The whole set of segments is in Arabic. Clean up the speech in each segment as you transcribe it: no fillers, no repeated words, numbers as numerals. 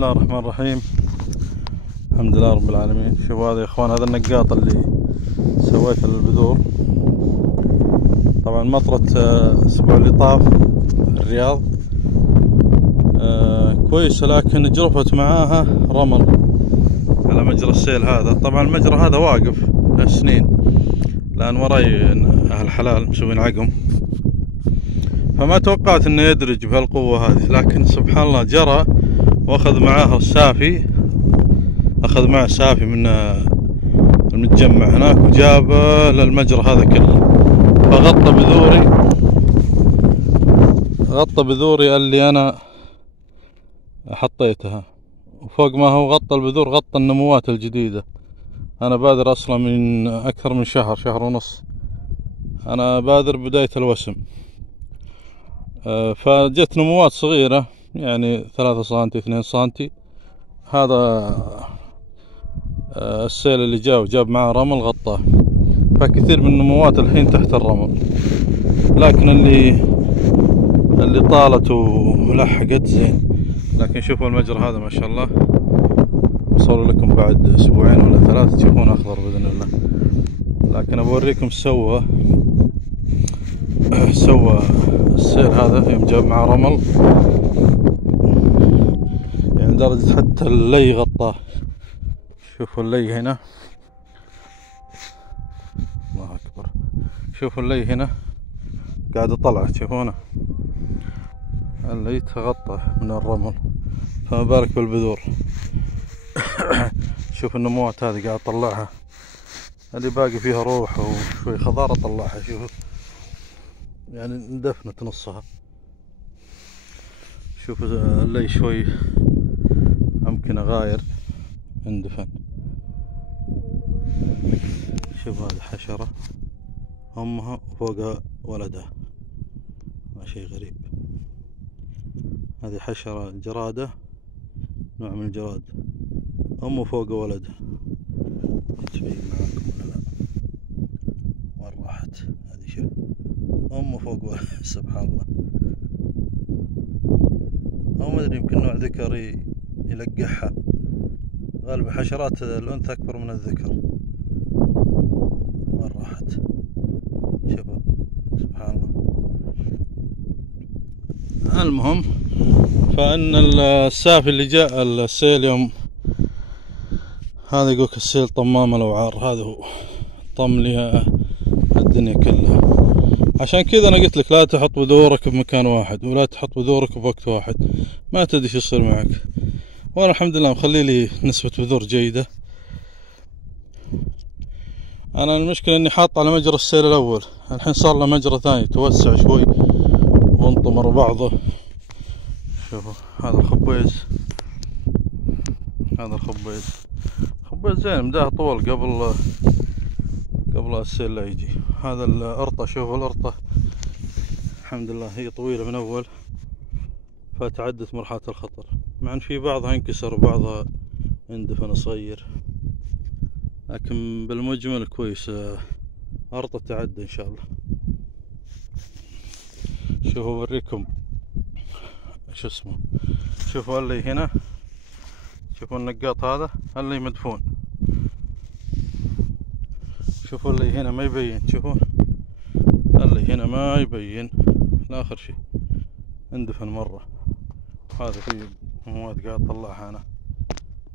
الله الرحمن الرحيم. الحمد لله رب العالمين. شوفوا هذا يا اخوان، هذا النقاط اللي سويته للبذور. طبعا مطرت الاسبوع اللي طاف الرياض كويسة، لكن جرفت معاها رمل على مجرى السيل هذا. طبعا المجرى هذا واقف لسنين، لان وراي اهل حلال مسوين عقم، فما توقعت انه يدرج بهالقوة هذه. لكن سبحان الله جرى واخذ معاه السافي، اخذ معه سافي من المتجمع هناك وجاب للمجرى هذا كله، فغطى بذوري اللي انا حطيتها. وفوق ما هو غطى البذور غطى النموات الجديدة. انا بادر اصلا من اكثر من شهر ونص، انا بادر بداية الوسم. فجت نموات صغيرة يعني 3 سنتي 2 سنتي. هذا السيل اللي جاب معه رمل غطاه، فكثير من النموات الحين تحت الرمل. لكن اللي طالت ولحقت زين. لكن شوفوا المجرى هذا ما شاء الله، بصور لكم بعد 2 ولا 3 تشوفون اخضر باذن الله. لكن بوريكم سوى السيل هذا يوم جاب معه رمل، يعني درجة حتى اللي غطاه. شوفوا اللي هنا، الله اكبر، شوفوا اللي هنا قاعد طلع، تشوفونه اللي تغطى من الرمل، فما بالك بالبذور. شوف النموات هذه قاعد اطلعها، اللي باقي فيها روح وشوي خضار اطلعها. شوفوا يعني اندفنت نصها. شوف اللي شوي ممكن غاير اندفن. شوف هذه حشرة امها وفوقها ولدها، ما شيء غريب. هذه حشرة جرادة، نوع من الجراد، امه فوق ولدها. تبين معاكم ولا لا؟ وين راحت هذه؟ شوف امه فوق ولدها. سبحان الله. او ما ادري، يمكن نوع ذكر يلقحها. غالب حشرات الانثى اكبر من الذكر. وين راحت؟ شوفوا سبحان الله. المهم، فان السافي اللي جاء السيل يوم هذا، يقولك السيل طمام الأوعار، هذا هو طم لي الدنيا كلها. عشان كذا انا قلت لك لا تحط بذورك بمكان واحد، ولا تحط بذورك بوقت واحد، ما تدري ايش يصير معك. وانا الحمد لله مخلي لي نسبة بذور جيدة. انا المشكلة اني حاط على مجرى السيل الاول، الحين صار له مجرى ثاني توسع شوي وانطمر بعضه. شوفوا هذا الخبيز، خبيز زين مداه طول قبل السيل لا يجي. هذا الارطة، شوفوا الارطة الحمد لله هي طويلة من اول، فتعدت مرحلة الخطر، مع ان في بعضها انكسر وبعضها اندفن صغير، لكن بالمجمل كويس. ارطة تعدى ان شاء الله. شوفوا اوريكم شو اسمه. شوفوا اللي هنا، شوفوا النقاط هذا اللي مدفون. شوفوا اللي هنا ما يبين، شوفوا اللي هنا ما يبين لاخر شيء، اندفن مرة. هذا في مواد قاعد اطلعها انا.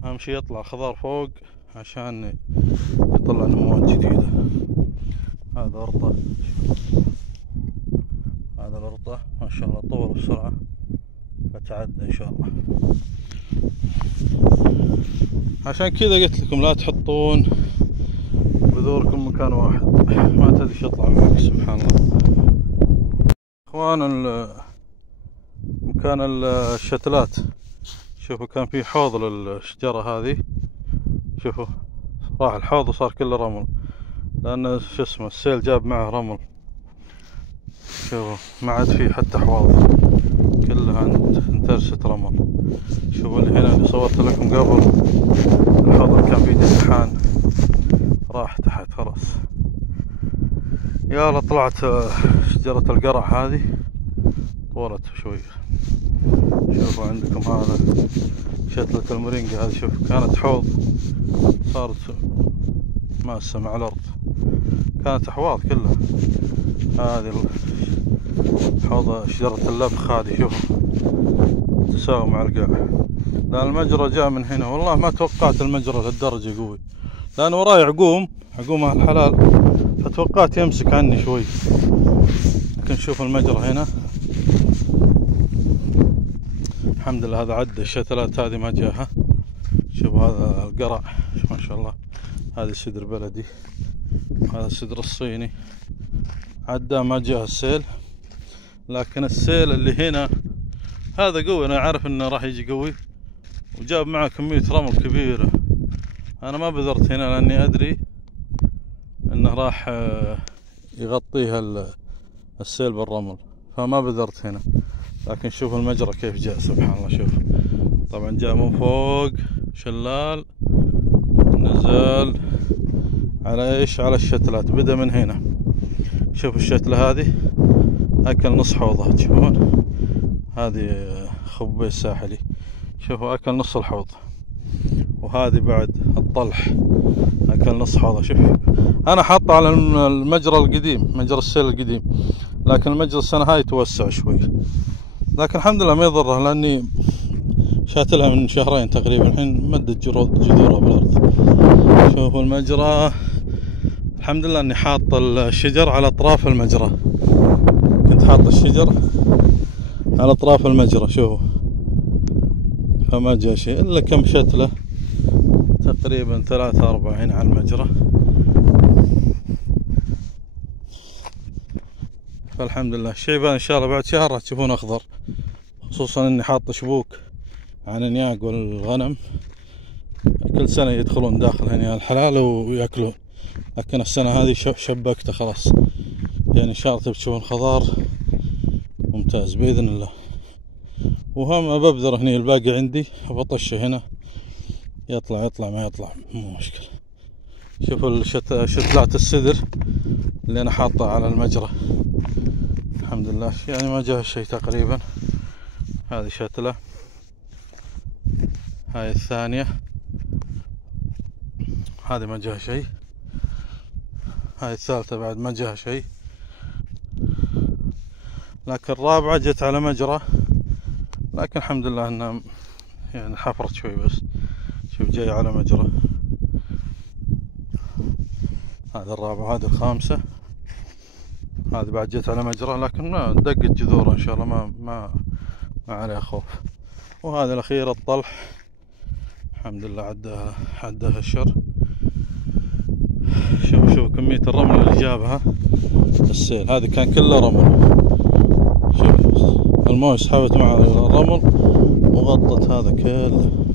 اهم شيء يطلع خضار فوق عشان يطلع نموات جديدة. هذا ارطة، هذا الارطة ما شاء الله طول بسرعة، فتعدى ان شاء الله. عشان كذا قلت لكم لا تحطون بذوركم مكان واحد، ما تدري ايش يطلع معك. سبحان الله. اخوان، مكان الشتلات، شوفوا كان في حوض للشجرة هذه، شوفوا راح الحوض وصار كله رمل، لان شو اسمه السيل جاب معه رمل. شوفوا ما عاد فيه حتى حواض، كلها انترست رمل. شوفوا اللي هنا اللي صورت لكم قبل، الحوض اللي كان فيه دحان راح تحت خلاص. يلا طلعت شجرة القرع هذه طولت شوي. شوفوا عندكم هذا شتلة المورينجا هذه شوف كانت حوض صارت ماسة مع الأرض، كانت أحواض كلها. هذه حوض شجرة اللبخ هذه شوف تساوي مع القاع. لأن المجرى جاء من هنا، والله ما توقعت المجرى لهالدرجة قوي، لأن وراي عقوم أهل الحلال، فتوقعت يمسك عني شوي. لكن شوف المجرى هنا الحمد لله. هذا عدى الشتلات هذه ما جاها. شوف هذا القرع ما شاء الله، هذا سدر بلدي، هذا السدر الصيني عدى ما جاء السيل. لكن السيل اللي هنا هذا قوي، انا عارف انه راح يجي قوي، وجاب معه كمية رمل كبيرة. انا ما بذرت هنا لاني ادري انه راح يغطيها السيل بالرمل، فما بذرت هنا. لكن شوف المجرى كيف جاء سبحان الله. شوف طبعا جاء من فوق شلال، نزل على ايش؟ على الشتلات. بدأ من هنا، شوف الشتلة هذه اكل نص حوضها، تشوفون هذه خبي الساحلي، شوفوا اكل نص الحوض. وهذه بعد الطلح اكل نص حوضها. شوف انا حاطه على المجرى القديم، مجرى السيل القديم، لكن المجرى السنة هاي توسع شوي. لكن الحمد لله ما يضره، لاني شاتلها من شهرين تقريبا، الحين مدت جذورها بالارض. شوفوا المجرى الحمد لله اني حاط الشجر على اطراف المجرى، كنت حاط الشجر على اطراف المجرى شوفوا، فما جاء شيء الا كم شتلة تقريبا 3-4 هنا على المجرى. فالحمد لله الشيبان ان شاء الله بعد شهر راح تشوفون اخضر، خصوصا اني حاط شبوك عن النياق والغنم، كل سنة يدخلون داخل هنا الحلال ويأكلون. لكن السنة هذه شبكته خلاص، يعني ان شاء الله تشوفون خضار ممتاز بإذن الله. وهم ببذر هني الباقي عندي، بطشه هنا يطلع ما يطلع مو مشكلة. شوفوا شتلات السدر اللي انا حاطه على المجرى الحمد لله، يعني ما جاء شيء تقريبا. هذه شتلة، هاي الثانية، هذه ما جاء شيء، هاي الثالثة بعد ما جاء شيء. لكن الرابعة جت على مجرى، لكن الحمد لله انها يعني حفرت شوي بس. شوف جاي على مجرى، هذا الرابعة، هذه الخامسة، هذه بعد جت على مجرى، لكن ما دقت جذورها ان شاء الله، ما عليها خوف. وهذا الاخير الطلح الحمد لله عداها الشر. شوف كمية الرمل اللي جابها السيل، هذه كان كله رمل. شوف المويه سحبت مع الرمل وغطت هذا كله.